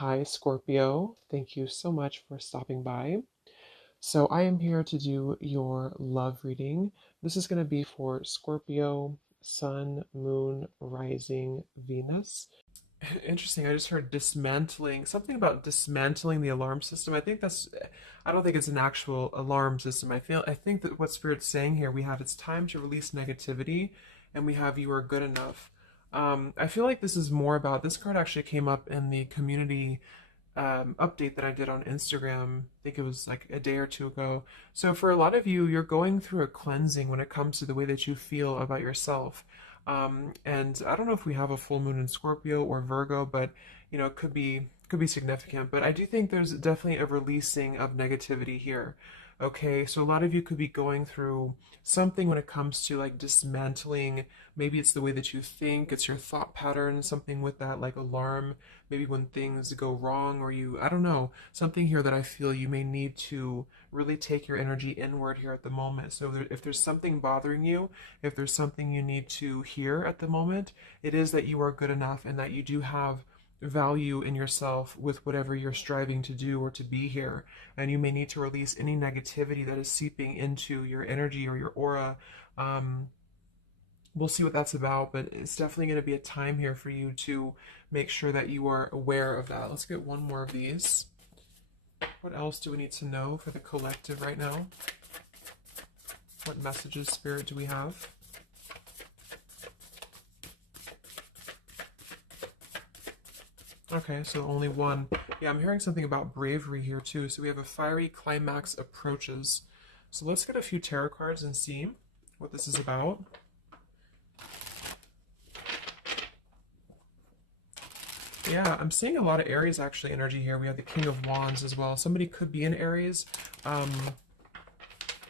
Hi, Scorpio. Thank you so much for stopping by. So, I am here to do your love reading. This is going to be for Scorpio, Sun, Moon, Rising, Venus. Interesting. I just heard dismantling, something about dismantling the alarm system. I don't think it's an actual alarm system. I think that what Spirit's saying here, we have it's time to release negativity, and we have you are good enough. I feel like this is more about, this card actually came up in the community update that I did on Instagram. I think it was like a day or two ago. So for a lot of you, you're going through a cleansing when it comes to the way that you feel about yourself. And I don't know if we have a full moon in Scorpio or Virgo, but it could be significant. But I do think there's definitely a releasing of negativity here. Okay, so a lot of you could be going through something when it comes to like dismantling. Maybe it's the way that you think, it's your thought pattern, something with that like alarm. Maybe when things go wrong, or I don't know, something here that I feel you may need to really take your energy inward here at the moment. So if there's something bothering you, if there's something you need to hear at the moment, it is that you are good enough and that you do have value in yourself with whatever you're striving to do or to be here. And you may need to release any negativity that is seeping into your energy or your aura. Um, we'll see what that's about, but it's definitely going to be a time here for you to make sure that you are aware of that. Let's get one more of these. What else do we need to know for the collective right now? What messages, Spirit, do we have? Okay, so only one. Yeah, I'm hearing something about bravery here too. So we have a fiery climax approaches. So let's get a few tarot cards and see what this is about. Yeah, I'm seeing a lot of Aries actually energy here. We have the King of Wands as well. Somebody could be in Aries. Um,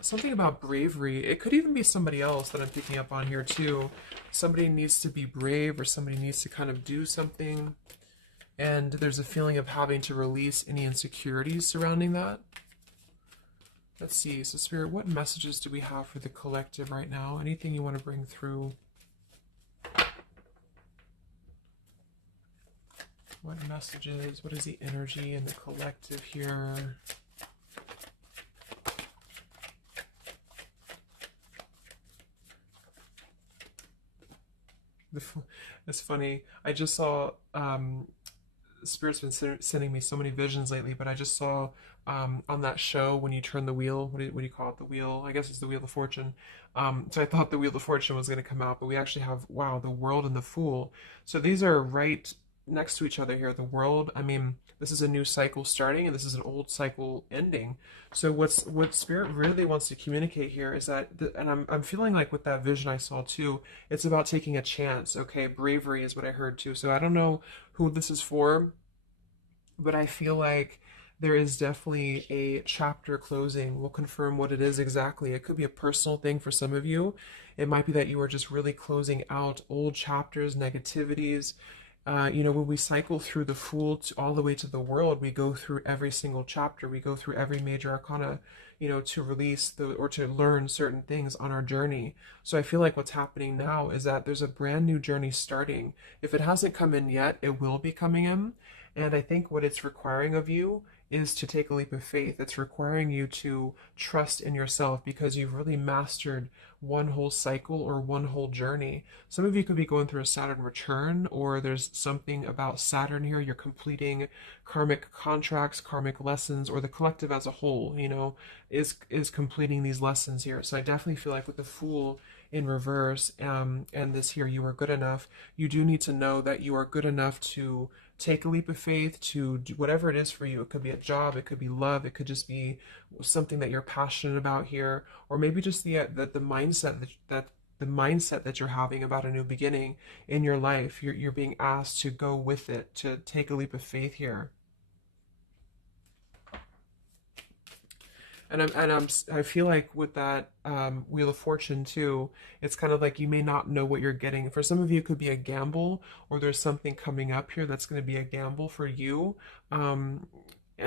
Something about bravery. It could even be somebody else that I'm picking up on here too. Somebody needs to be brave, or somebody needs to kind of do something. And there's a feeling of having to release any insecurities surrounding that. Let's see. So, Spirit, what messages do we have for the collective right now? Anything you want to bring through? What messages? What is the energy in the collective here? It's funny. I just saw Spirit's been sending me so many visions lately, but I just saw on that show when you turn the wheel, what do you call it? The wheel, I guess it's the Wheel of Fortune. So I thought the Wheel of Fortune was going to come out, but we actually have, wow, the World and the Fool. So these are right next to each other here. The World, I mean, this is a new cycle starting, and this is an old cycle ending. So what Spirit really wants to communicate here is that, and I'm feeling like with that vision I saw too, it's about taking a chance. Okay, bravery is what I heard too. So I don't know who this is for, but I feel like there is definitely a chapter closing. We'll confirm what it is exactly. It could be a personal thing for some of you. It might be that you are just really closing out old chapters, negativities. When we cycle through the Fool all the way to the World, we go through every single chapter. We go through every major arcana, to release or to learn certain things on our journey. So I feel like what's happening now is that there's a brand new journey starting. If it hasn't come in yet, it will be coming in. And I think what it's requiring of you is to take a leap of faith. It's requiring you to trust in yourself because you've really mastered one whole cycle or one whole journey. Some of you could be going through a Saturn return, or there's something about Saturn here. You're completing karmic contracts, karmic lessons, or the collective as a whole, is completing these lessons here. So I definitely feel like with the Fool in reverse, and this here, you are good enough. You do need to know that you are good enough to take a leap of faith, to do whatever it is for you. It could be a job, it could be love, it could just be something that you're passionate about here, or maybe just the mindset that the mindset that you're having about a new beginning in your life. You're being asked to go with it, to take a leap of faith here. I feel like with that Wheel of Fortune too, it's kind of like you may not know what you're getting. For some of you, it could be a gamble, or there's something coming up here that's going to be a gamble for you. And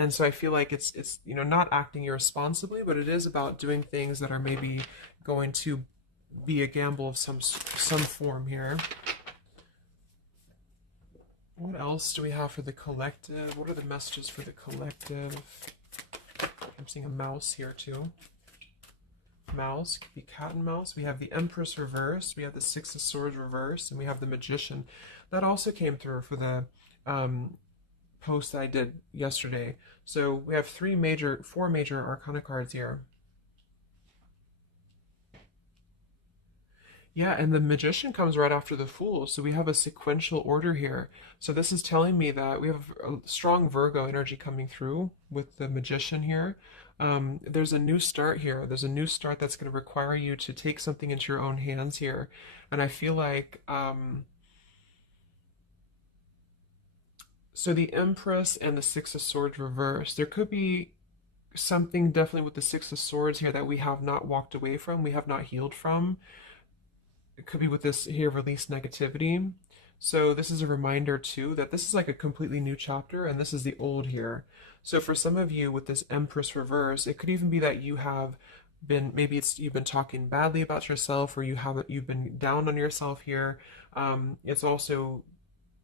so I feel like it's not acting irresponsibly, but it is about doing things that are maybe going to be a gamble of some form here. What else do we have for the collective? What are the messages for the collective? I'm seeing a mouse here too. Mouse, could be cat and mouse. We have the Empress reverse, we have the Six of Swords reverse, and we have the Magician. That also came through for the post that I did yesterday. So we have four major arcana cards here. Yeah, and the Magician comes right after the Fool, so we have a sequential order here. So this is telling me that we have a strong Virgo energy coming through with the Magician here. There's a new start here. There's a new start that's going to require you to take something into your own hands here. And I feel like, so the Empress and the Six of Swords reverse, there could be something definitely with the Six of Swords here that we have not walked away from, we have not healed from. It could be with this here, release negativity. So this is a reminder too that this is like a completely new chapter and this is the old here. So for some of you with this Empress reverse, it could even be that you have been, maybe it's you've been talking badly about yourself, or you've been down on yourself here. It's also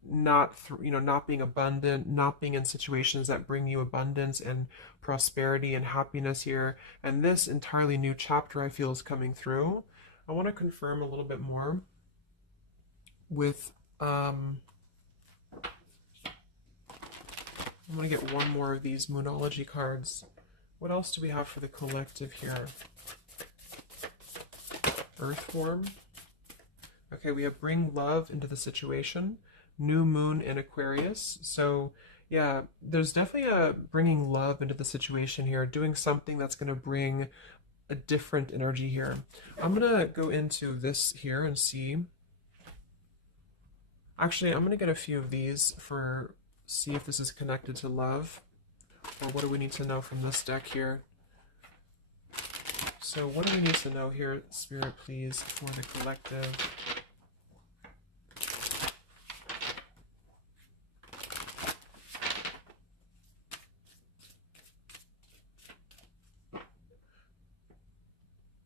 not not being abundant, not being in situations that bring you abundance and prosperity and happiness here. And this entirely new chapter I feel is coming through. I want to confirm a little bit more with I'm going to get one more of these Moonology cards. What else do we have for the collective here? Earth form. Okay, we have bring love into the situation. New moon in Aquarius. So yeah, there's definitely a bringing love into the situation here, doing something that's going to bring a different energy here. I'm going to go into this here and see. Actually, I'm going to get a few of these for see if this is connected to love, or what do we need to know from this deck here. So what do we need to know here, Spirit, please, for the collective?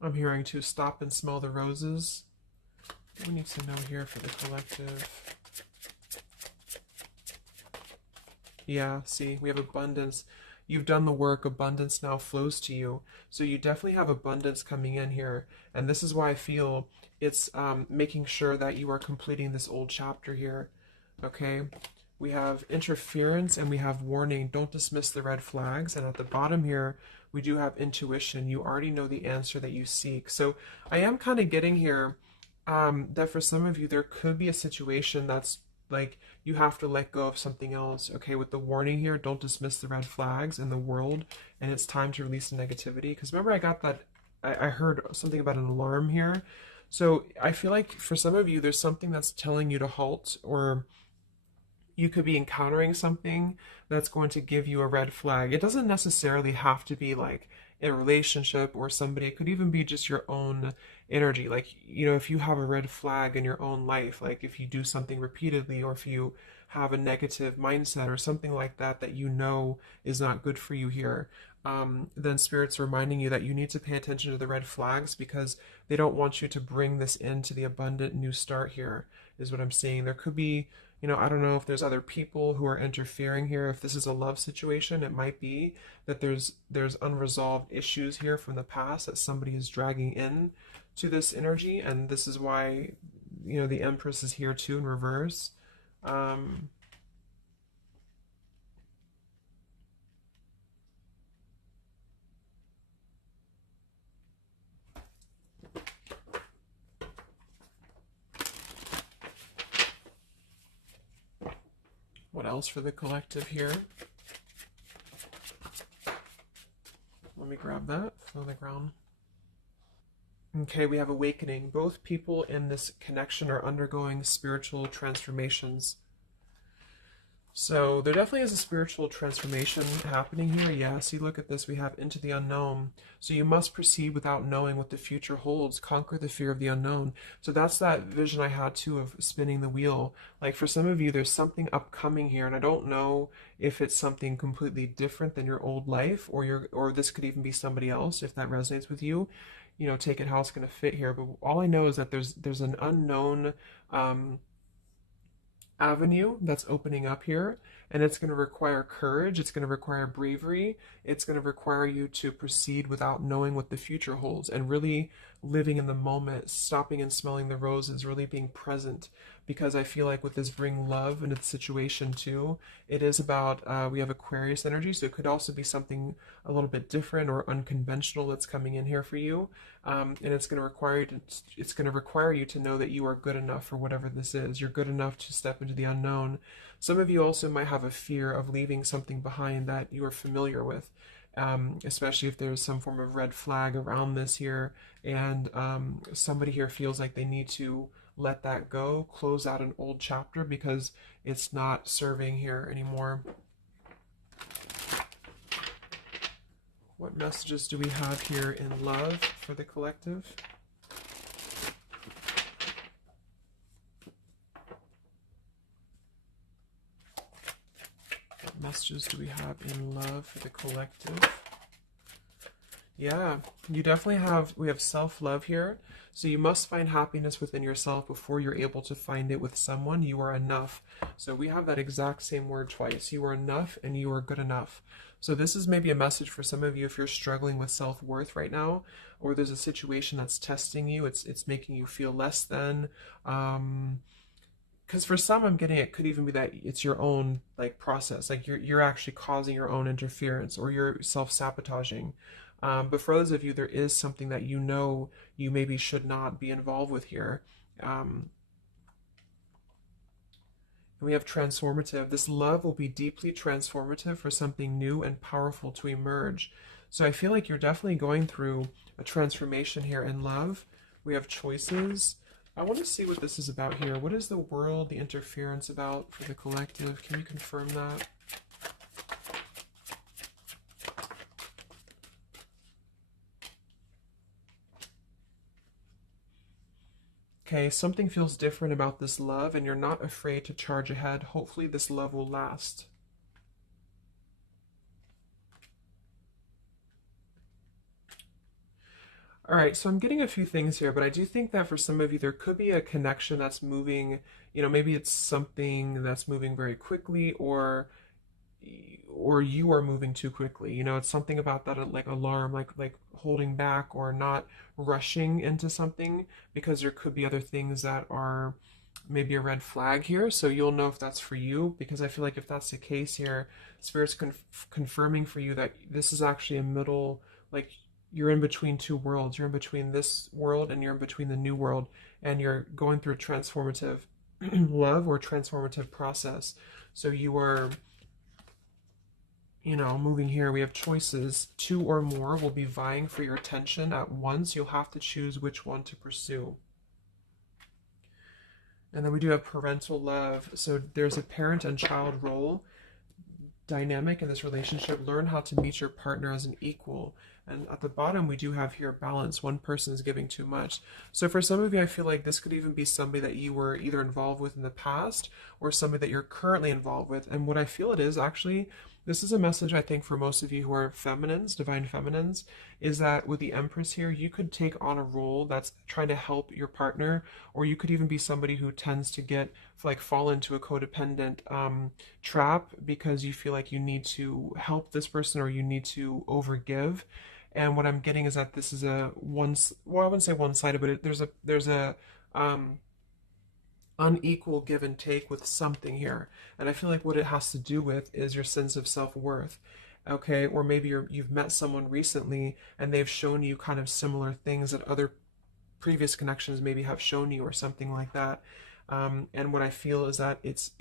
I'm hearing to stop and smell the roses. What do we need to know here for the collective? Yeah, see, we have abundance. You've done the work, abundance now flows to you. So you definitely have abundance coming in here. And this is why I feel it's making sure that you are completing this old chapter here. Okay? We have interference and we have warning. Don't dismiss the red flags. And at the bottom here, we do have intuition. You already know the answer that you seek. So I am kind of getting here that for some of you, there could be a situation that's like you have to let go of something else. Okay, with the warning here, don't dismiss the red flags in the world, and it's time to release the negativity. Because remember, I got that, I heard something about an alarm here. So I feel like for some of you, there's something that's telling you to halt, or you could be encountering something that's going to give you a red flag. It doesn't necessarily have to be like a relationship or somebody. It could even be just your own energy. Like, you know, if you have a red flag in your own life, like if you do something repeatedly, or if you have a negative mindset or something like that that you know is not good for you here, then Spirit's reminding you that you need to pay attention to the red flags, because they don't want you to bring this into the abundant new start here, is what I'm seeing. There could be, you know, I don't know if there's other people who are interfering here. If this is a love situation, it might be that there's unresolved issues here from the past that somebody is dragging in to this energy, and this is why, you know, the Empress is here too in reverse. What else for the collective here? Let me grab that on the ground. Okay, we have awakening. Both people in this connection are undergoing spiritual transformations. So there definitely is a spiritual transformation happening here. Yeah, see, look at this. We have into the unknown. So you must proceed without knowing what the future holds. Conquer the fear of the unknown. So that's that vision I had too of spinning the wheel. Like for some of you, there's something upcoming here, and I don't know if it's something completely different than your old life, or this could even be somebody else. If that resonates with you, you know, take it how it's going to fit here. But all I know is that there's an unknown avenue that's opening up here, and it's going to require courage, it's going to require bravery, it's going to require you to proceed without knowing what the future holds and really living in the moment, stopping and smelling the roses, really being present. Because I feel like with this bring love into the situation too, it is about we have Aquarius energy, so it could also be something a little bit different or unconventional that's coming in here for you, and it's going to require you to know that you are good enough for whatever this is. You're good enough to step into the unknown. Some of you also might have a fear of leaving something behind that you are familiar with, especially if there's some form of red flag around this here, and somebody here feels like they need to let that go, close out an old chapter because it's not serving here anymore. What messages do we have here in love for the collective? What messages do we have in love for the collective? Yeah, you definitely we have self-love here. So you must find happiness within yourself before you're able to find it with someone. You are enough. So we have that exact same word twice. You are enough and you are good enough. So this is maybe a message for some of you if you're struggling with self-worth right now, or there's a situation that's testing you. It's making you feel less than. Because for some, I'm getting it could even be that it's your own like process, like you're actually causing your own interference or you're self-sabotaging. But for others of you, there is something that you know you maybe should not be involved with here. And we have transformative. This love will be deeply transformative for something new and powerful to emerge. So I feel like you're definitely going through a transformation here in love. We have choices. I want to see what this is about here. What is the world, the interference about for the collective? Can you confirm that? Okay, something feels different about this love and you're not afraid to charge ahead. Hopefully this love will last. All right, so I'm getting a few things here, but I do think that for some of you, there could be a connection that's moving, maybe it's something that's moving very quickly, or you are moving too quickly. It's something about that like alarm, like holding back or not rushing into something, because there could be other things that are maybe a red flag here. So you'll know if that's for you, because I feel like if that's the case here, Spirit's confirming for you that this is actually a middle, like you're in between two worlds. You're in between this world and you're in between the new world, and you're going through a transformative love or transformative process. So you are, moving here. We have choices. Two or more will be vying for your attention at once. You'll have to choose which one to pursue. And then we do have parental love. So there's a parent and child role dynamic in this relationship. Learn how to meet your partner as an equal. And at the bottom, we do have here balance. One person is giving too much. So for some of you, I feel like this could even be somebody that you were either involved with in the past or somebody that you're currently involved with. And what I feel it is actually, this is a message I think for most of you who are feminines, divine feminines, is that with the Empress here, you could take on a role that's trying to help your partner, or you could even be somebody who tends to fall into a codependent trap because you feel like you need to help this person or you need to overgive. And what I'm getting is that this is I wouldn't say one-sided, but there's a unequal give and take with something here. And I feel like what it has to do with is your sense of self-worth. Okay, or maybe you've met someone recently and they've shown you kind of similar things that other previous connections maybe have shown you or something like that. And what I feel is that it's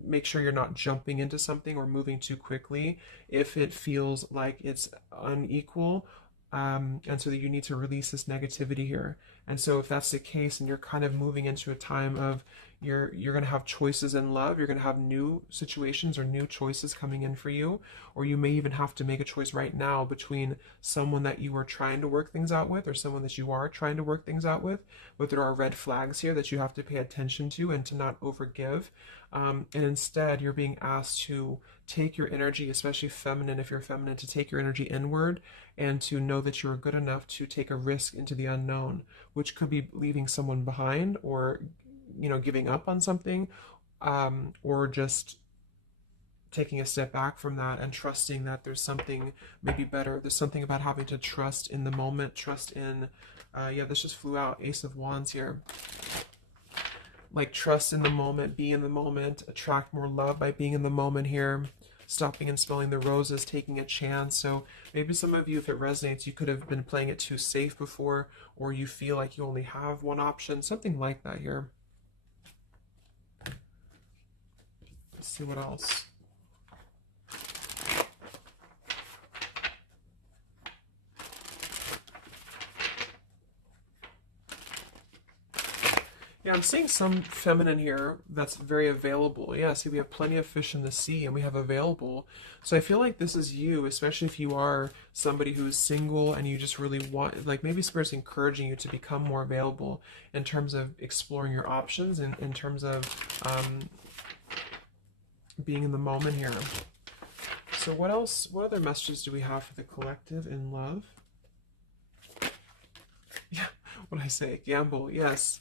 make sure you're not jumping into something or moving too quickly if it feels like it's unequal. And so that you need to release this negativity here. And so if that's the case and you're kind of moving into a time of you're going to have choices in love, you're going to have new situations or new choices coming in for you, or you may even have to make a choice right now between someone that you are trying to work things out with or someone that you are trying to work things out with, but there are red flags here that you have to pay attention to and to not overgive. And instead, you're being asked to take your energy, especially feminine, if you're feminine, to take your energy inward and to know that you're good enough to take a risk into the unknown, which could be leaving someone behind or, giving up on something, or just taking a step back from that and trusting that there's something maybe better. There's something about having to trust in the moment, trust in, yeah, this just flew out, Ace of Wands here. Like trust in the moment, be in the moment, attract more love by being in the moment here, stopping and smelling the roses, taking a chance. So maybe some of you, if it resonates, you could have been playing it too safe before, or you feel like you only have one option, something like that here. Let's see what else. Yeah, I'm seeing some feminine here that's very available. Yeah, see, we have plenty of fish in the sea and we have available. So I feel like this is you, especially if you are somebody who is single and you just really want, like maybe Spirit's encouraging you to become more available in terms of exploring your options and in terms of being in the moment here. So what else, what other messages do we have for the collective in love? Yeah, what did I say? Gamble, yes.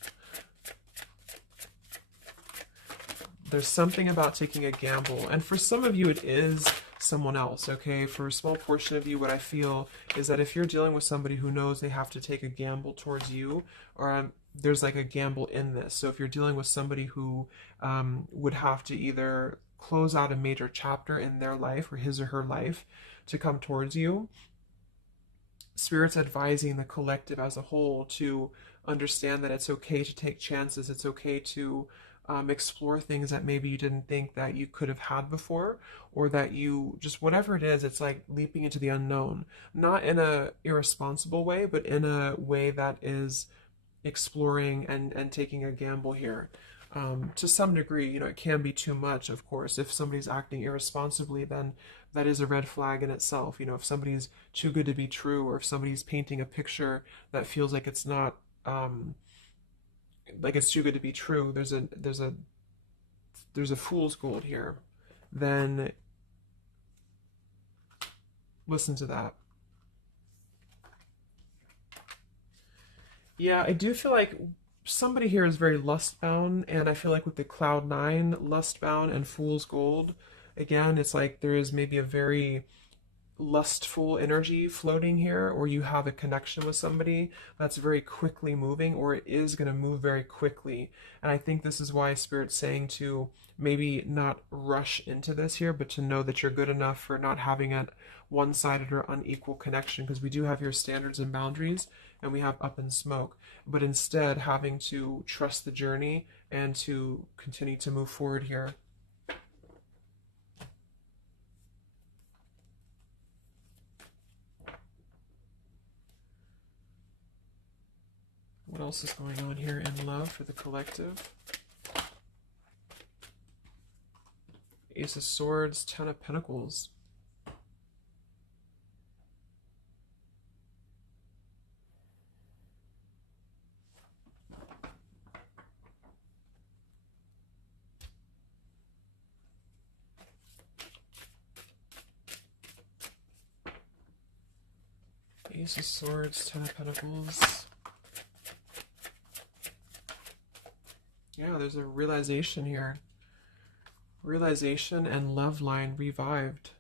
There's something about taking a gamble. And for some of you, it is someone else, okay? For a small portion of you, what I feel is that if you're dealing with somebody who knows they have to take a gamble towards you, or there's like a gamble in this. So if you're dealing with somebody who would have to either close out a major chapter in their life or his or her life to come towards you, Spirit's advising the collective as a whole to understand that it's okay to take chances. It's okay to explore things that maybe you didn't think that you could have had before, or that you just, whatever it is, it's like leaping into the unknown, not in a irresponsible way, but in a way that is exploring and taking a gamble here. To some degree, you know, it can be too much, of course. If somebody's acting irresponsibly, then that is a red flag in itself. You know, if somebody's too good to be true, or if somebody's painting a picture that feels like it's not, like it's too good to be true, there's a fool's gold here, then listen to that. Yeah, I do feel like somebody here is very lust bound, and I feel like with the cloud nine, lust bound and fool's gold, again, it's like there is maybe a very lustful energy floating here, or you have a connection with somebody that's very quickly moving, or it is going to move very quickly. And I think this is why Spirit's saying to maybe not rush into this here, but to know that you're good enough for not having a one-sided or unequal connection, because we do have your standards and boundaries, and we have up and smoke, but instead having to trust the journey and to continue to move forward here. What else is going on here in love for the collective? Ace of Swords, Ten of Pentacles. Ace of Swords, Ten of Pentacles. Yeah, there's a realization here. Realization and love line revived.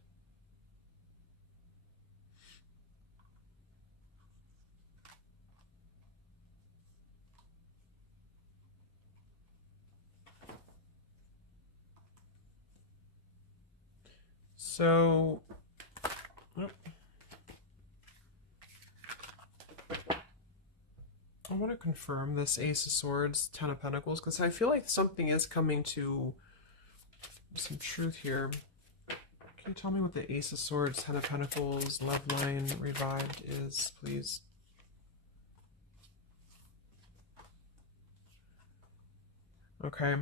So, I want to confirm this Ace of Swords, Ten of Pentacles, because I feel like something is coming to some truth here. Can you tell me what the Ace of Swords, Ten of Pentacles, love line revived is, please? Okay.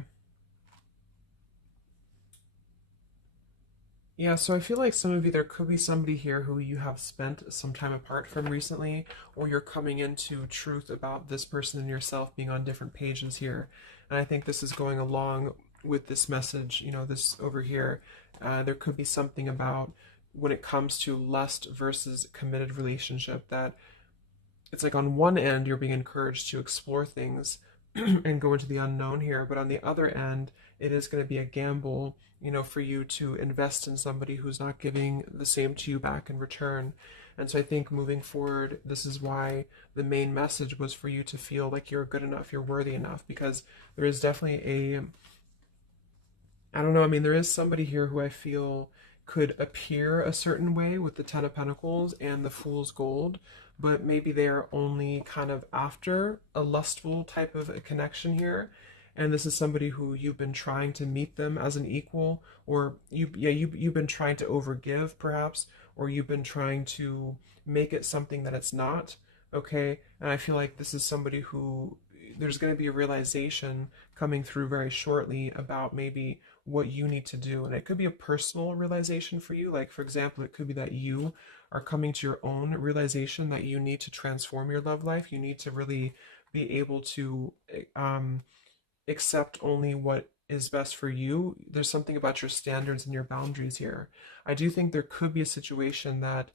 Yeah, so I feel like some of you, there could be somebody here who you have spent some time apart from recently, or you're coming into truth about this person and yourself being on different pages here. And I think this is going along with this message, you know, this over here. There could be something about when it comes to lust versus committed relationship, that it's like on one end, you're being encouraged to explore things and go into the unknown here, but on the other end, it is going to be a gamble, for you to invest in somebody who's not giving the same to you back in return. And so I think moving forward, this is why the main message was for you to feel like you're good enough, you're worthy enough, because there is definitely I don't know, I mean, there is somebody here who I feel could appear a certain way with the Ten of Pentacles and the Fool's Gold, but maybe they are only kind of after a lustful type of a connection here. And this is somebody who you've been trying to meet them as an equal, or you've been trying to overgive perhaps, or you've been trying to make it something that it's not. Okay. And I feel like this is somebody who there's going to be a realization coming through very shortly about maybe what you need to do. And it could be a personal realization for you. Like, for example, it could be that you are coming to your own realization that you need to transform your love life. You need to really be able to um, accept only what is best for you. There's something about your standards and your boundaries here. I do think there could be a situation that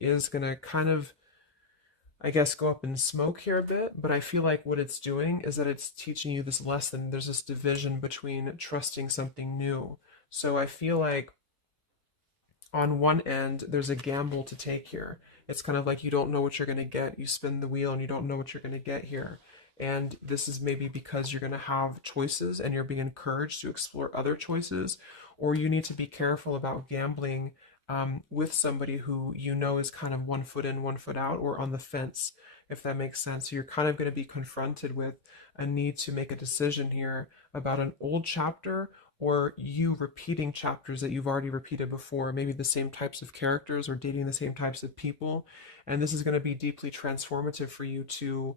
is going to kind of, I guess, go up in smoke here a bit, but I feel like what it's doing is that it's teaching you this lesson. There's this division between trusting something new. So I feel like on one end, there's a gamble to take here. It's kind of like you don't know what you're going to get. You spin the wheel and you don't know what you're going to get here. And this is maybe because you're going to have choices and you're being encouraged to explore other choices, or you need to be careful about gambling with somebody who you know is kind of 1 foot in, 1 foot out, or on the fence, if that makes sense. So you're kind of going to be confronted with a need to make a decision here about an old chapter or you repeating chapters that you've already repeated before, maybe the same types of characters or dating the same types of people. And this is going to be deeply transformative for you to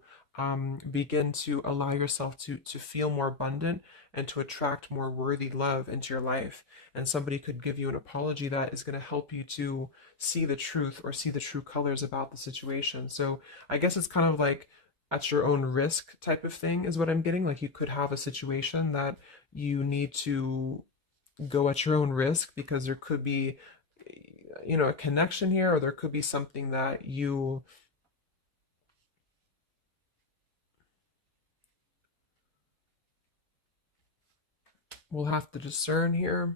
begin to allow yourself to feel more abundant and to attract more worthy love into your life. And somebody could give you an apology that is going to help you to see the truth or see the true colors about the situation. So I guess it's kind of like at your own risk type of thing is what I'm getting. Like you could have a situation that you need to go at your own risk because there could be a connection here, or there could be something that you will have to discern here.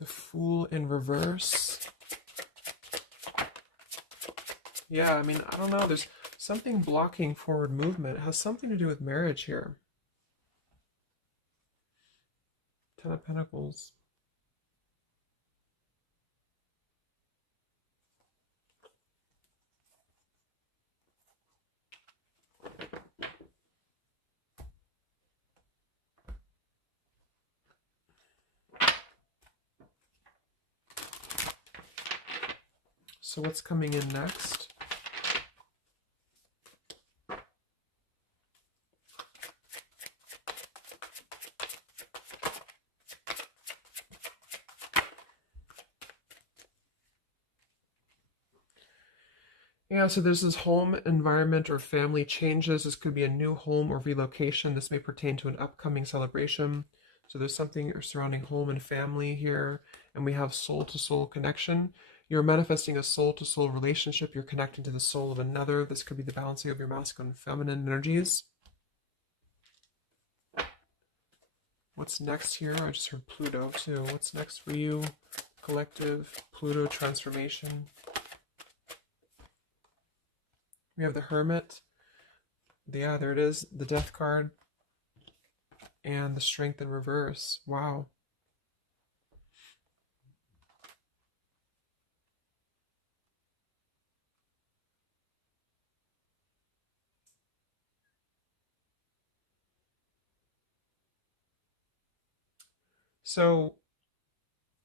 The Fool in reverse. Yeah, I mean, I don't know, there's something blocking forward movement. It has something to do with marriage here. Ten of Pentacles. So what's coming in next? Yeah, so there's this home environment or family changes. This could be a new home or relocation. This may pertain to an upcoming celebration. So there's something surrounding home and family here. And we have soul to soul connection. You're manifesting a soul to soul relationship. You're connecting to the soul of another. This could be the balancing of your masculine and feminine energies. What's next here? I just heard Pluto too. What's next for you? Collective, Pluto transformation. We have the Hermit. Yeah, there it is. The Death card. And the Strength in reverse. Wow. So,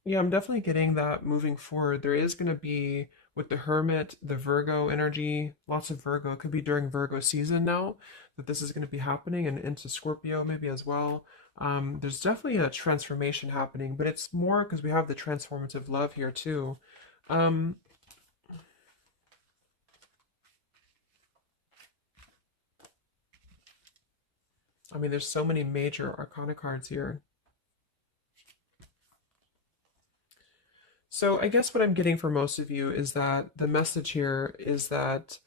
yeah, I'm definitely getting that moving forward. There is going to be, with the Hermit, the Virgo energy, lots of Virgo. It could be during Virgo season now that this is going to be happening, and into Scorpio maybe as well. There's definitely a transformation happening, but it's more because we have the transformative love here too. Um, I mean, there's so many major arcana cards here. So I guess what I'm getting for most of you is that the message here is that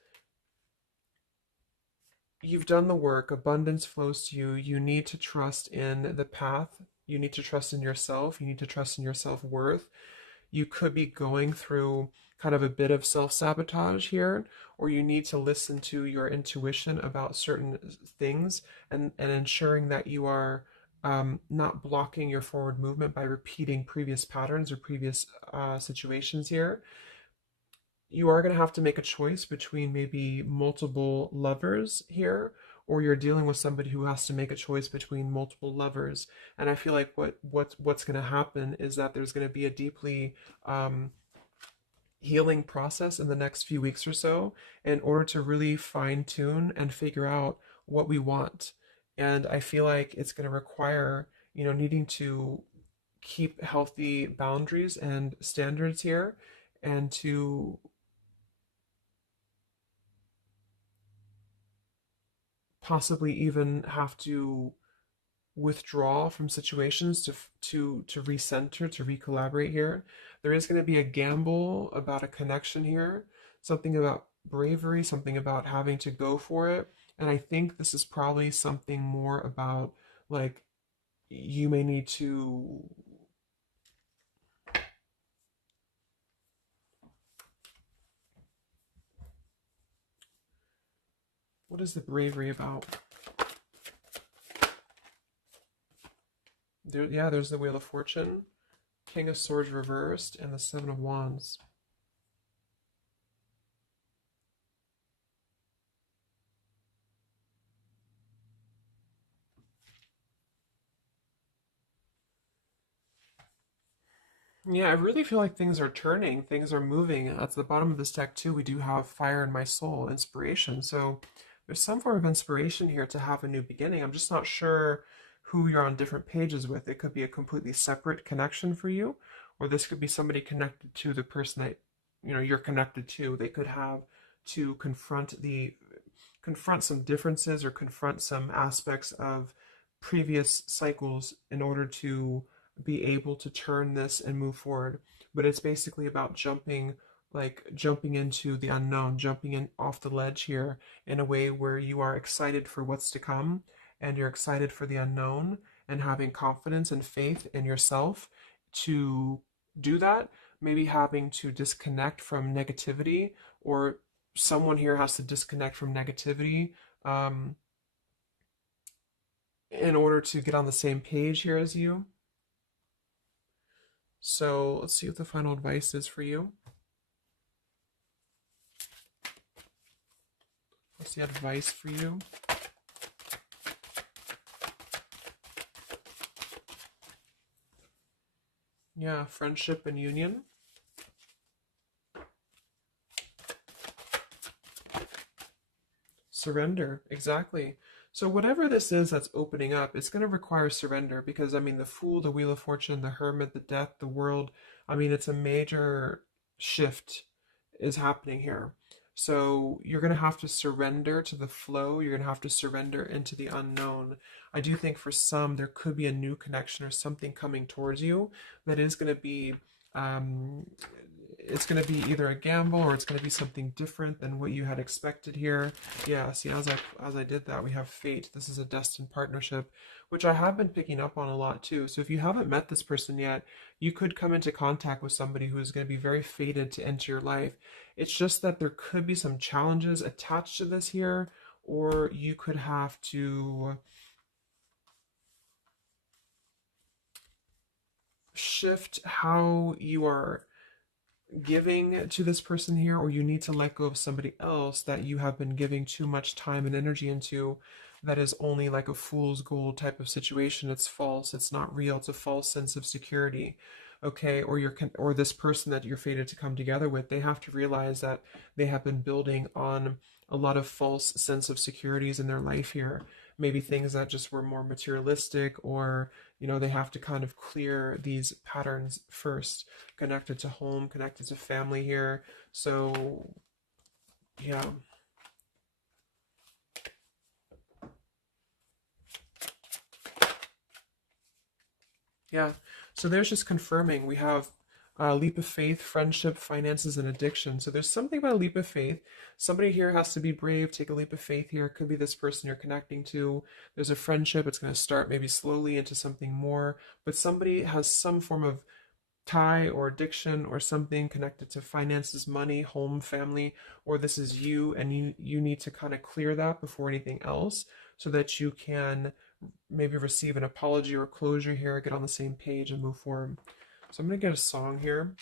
you've done the work, abundance flows to you. You need to trust in the path. You need to trust in yourself. You need to trust in your self-worth. You could be going through kind of a bit of self-sabotage here, or you need to listen to your intuition about certain things, and ensuring that you are not blocking your forward movement by repeating previous patterns or previous situations here. You are going to have to make a choice between maybe multiple lovers here, or you're dealing with somebody who has to make a choice between multiple lovers. And I feel like what's going to happen is that there's going to be a deeply healing process in the next few weeks or so, in order to really fine tune and figure out what we want. And I feel like it's going to require, needing to keep healthy boundaries and standards here, and to possibly even have to withdraw from situations to recenter, to recollaborate here. There is going to be a gamble about a connection here, something about bravery, something about having to go for it. And I think this is probably something more about, like, you may need to, what is the bravery about? There, yeah, there's the Wheel of Fortune, King of Swords reversed, and the Seven of Wands. Yeah, I really feel like things are turning, things are moving. At the bottom of this deck too, we do have Fire in My Soul, inspiration. So there's some form of inspiration here to have a new beginning. I'm just not sure who you're on different pages with. It could be a completely separate connection for you, or this could be somebody connected to the person that you're connected to. They could have to confront some differences, or confront some aspects of previous cycles in order to be able to turn this and move forward. But it's basically about jumping into the unknown, jumping in off the ledge here in a way where you are excited for what's to come, and you're excited for the unknown, and having confidence and faith in yourself to do that. Maybe having to disconnect from negativity, or someone here has to disconnect from negativity, um, in order to get on the same page here as you. So let's see what the final advice is for you. What's the advice for you? Yeah, friendship and union. Surrender, exactly. So whatever this is that's opening up, it's going to require surrender, because I mean, the Fool, the Wheel of Fortune, the Hermit, the Death, the World, I mean, it's a major shift is happening here. So you're going to have to surrender to the flow. You're going to have to surrender into the unknown. I do think for some, there could be a new connection or something coming towards you that is going to be, um, it's going to be either a gamble, or it's going to be something different than what you had expected here. Yeah, see, as I did that, we have fate. This is a destined partnership, which I have been picking up on a lot too. So if you haven't met this person yet, you could come into contact with somebody who is going to be very fated to enter your life. It's just that there could be some challenges attached to this here, or you could have to shift how you are giving to this person here, or you need to let go of somebody else that you have been giving too much time and energy into, that is only like a fool's gold type of situation. It's false, it's not real, it's a false sense of security. Okay, or this person that you're fated to come together with, they have to realize that they have been building on a lot of false sense of securities in their life here, maybe things that just were more materialistic, or they have to kind of clear these patterns first, connected to home, connected to family here. So, yeah. Yeah. So there's just confirming. We have Leap of faith, friendship, finances, and addiction. So there's something about a leap of faith. Somebody here has to be brave, take a leap of faith here. It could be this person you're connecting to. There's a friendship. It's going to start maybe slowly into something more, but somebody has some form of tie or addiction or something connected to finances, money, home, family, or this is you and you need to kind of clear that before anything else so that you can maybe receive an apology or closure here, get on the same page and move forward. So I'm going to get a song here.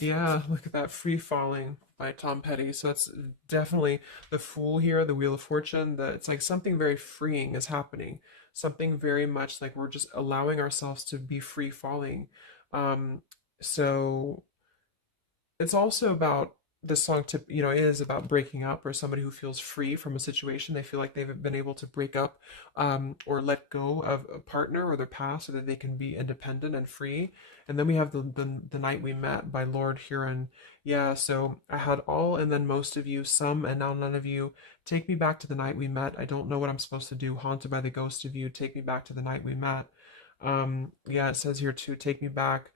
Yeah, look at that, Free Falling by Tom Petty. So it's definitely the Fool here, the Wheel of Fortune. That it's like something very freeing is happening. Something very much like we're just allowing ourselves to be free falling. Um, so it's also about this song to is about breaking up or somebody who feels free from a situation. They feel like they've been able to break up or let go of a partner or their past so that they can be independent and free. And then we have the Night We Met by Lord Huron. Yeah, so I had all and then most of you, some and now none of you. Take me back to the night we met. I don't know what I'm supposed to do. Haunted by the ghost of you. Take me back to the night we met. Yeah, it says here too, take me back.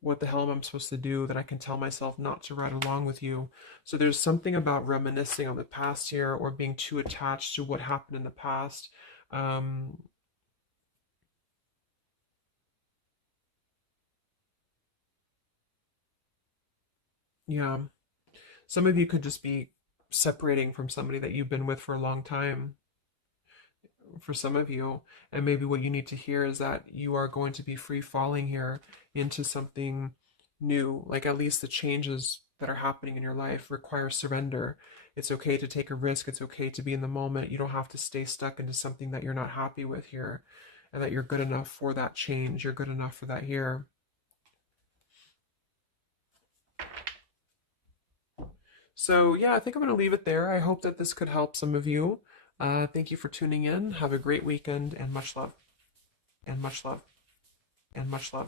What the hell am I supposed to do that I can tell myself not to ride along with you? So there's something about reminiscing on the past here or being too attached to what happened in the past. Um, yeah, some of you could just be separating from somebody that you've been with for a long time for some of you. And maybe what you need to hear is that you are going to be free falling here into something new. Like at least the changes that are happening in your life require surrender. It's okay to take a risk. It's okay to be in the moment. You don't have to stay stuck into something that you're not happy with here and that you're good enough for that change. You're good enough for that here. So, yeah, I think I'm going to leave it there. I hope that this could help some of you. Thank you for tuning in. Have a great weekend and much love, and much love, and much love.